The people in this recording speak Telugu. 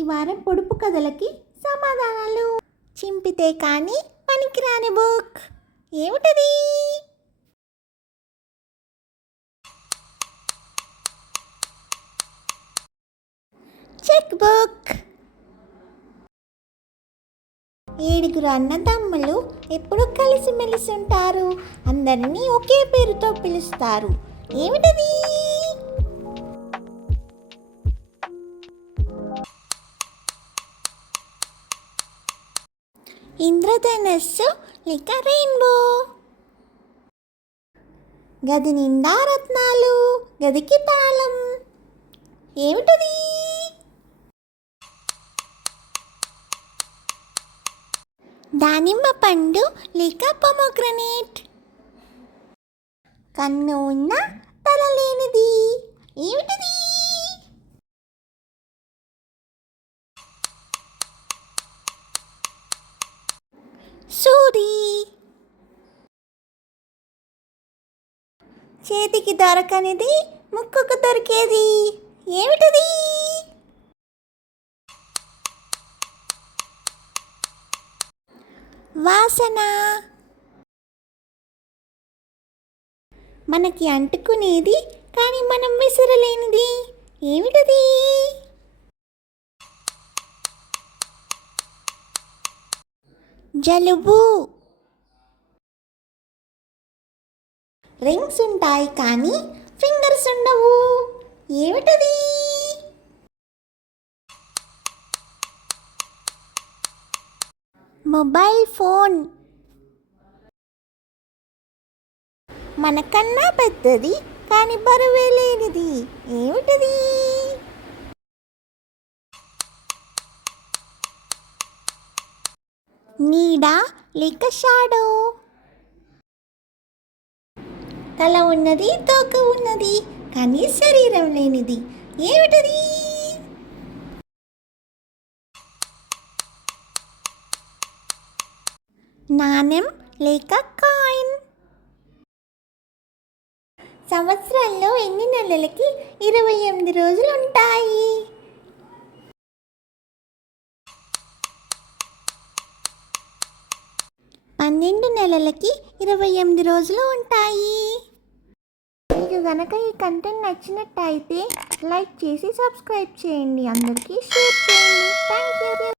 ఈ వారం పొడుపు కథలకి సమాధానాలు. చింపితే కానీ పనికిరాని బుక్. ఏమిటది? Cheque book. ఏడుగురు అన్నదమ్ములు ఎప్పుడు కలిసిమెలిసి ఉంటారు. అందరినీ ఒకే పేరుతో పిలుస్తారు. ఏమిటది? ఇంద్రధనస్సు లేక రెయిన్బో. గది నిండా రత్నాలు గదికి తాళం. ఏమిటది? దానిమ్మ పండు లేక పొమోగ్రనేట్ కన్ను ఉన్న తల లేనిది. ఏమిటి సూది. చేతికి దొరకనిది ముక్కుకు దొరికేది. ఏమిటది? వాసన. మనకి అంటుకునేది కానీ మనం విసిరలేనిది. ఏమిటది? జలుబు. రింగ్స్ ఉంటాయి కానీ ఫింగర్స్ ఉండవు. ఏమిటది? Mobile phone. మనకన్నా పెద్దది కానీ బరువే లేనిది. ఏమిటది? నీడ లేక షాడో? తల ఉన్నది తోక ఉన్నది కానీ శరీరం లేనిది. ఏమిటది? నాణెం లేక కాయిన్. సంవత్సరాల్లో ఎన్ని నెలలకి ఇరవై ఎనిమిది రోజులు ఉంటాయి పన్నెండు నెలలకి ఇరవై ఎనిమిది రోజులు ఉంటాయి. మీకు కనుక ఈ కంటెంట్ నచ్చినట్టయితే లైక్ చేసి సబ్స్క్రైబ్ చేయండి. అందరికీ షేర్ చేయండి. Thank you